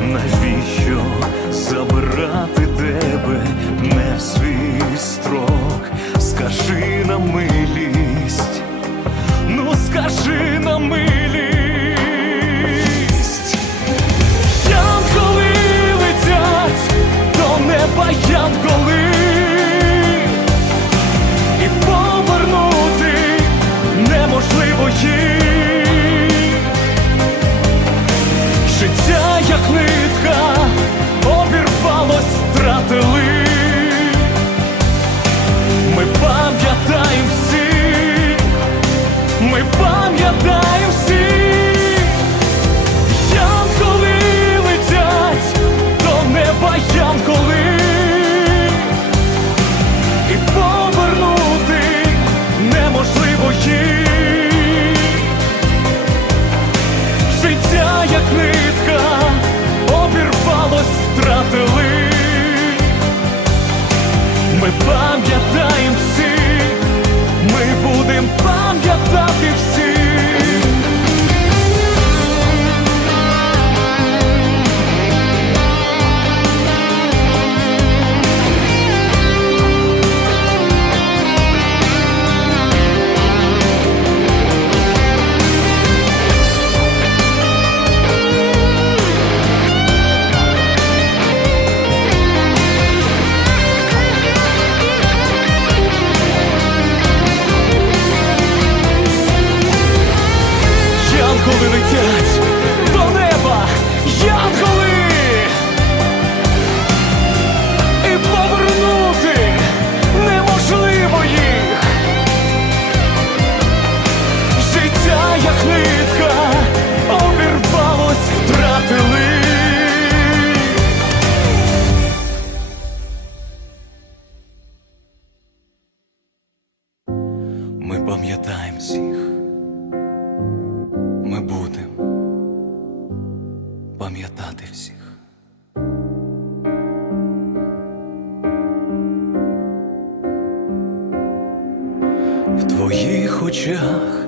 Навіщо забирати тебе не в свій строк? Скажи на милість, ну скажи на милість. Нитка, обірвалось, втратили. Ми пам'ятаємо всіх. Ми будемо пам'ятати всіх. В твоїх очах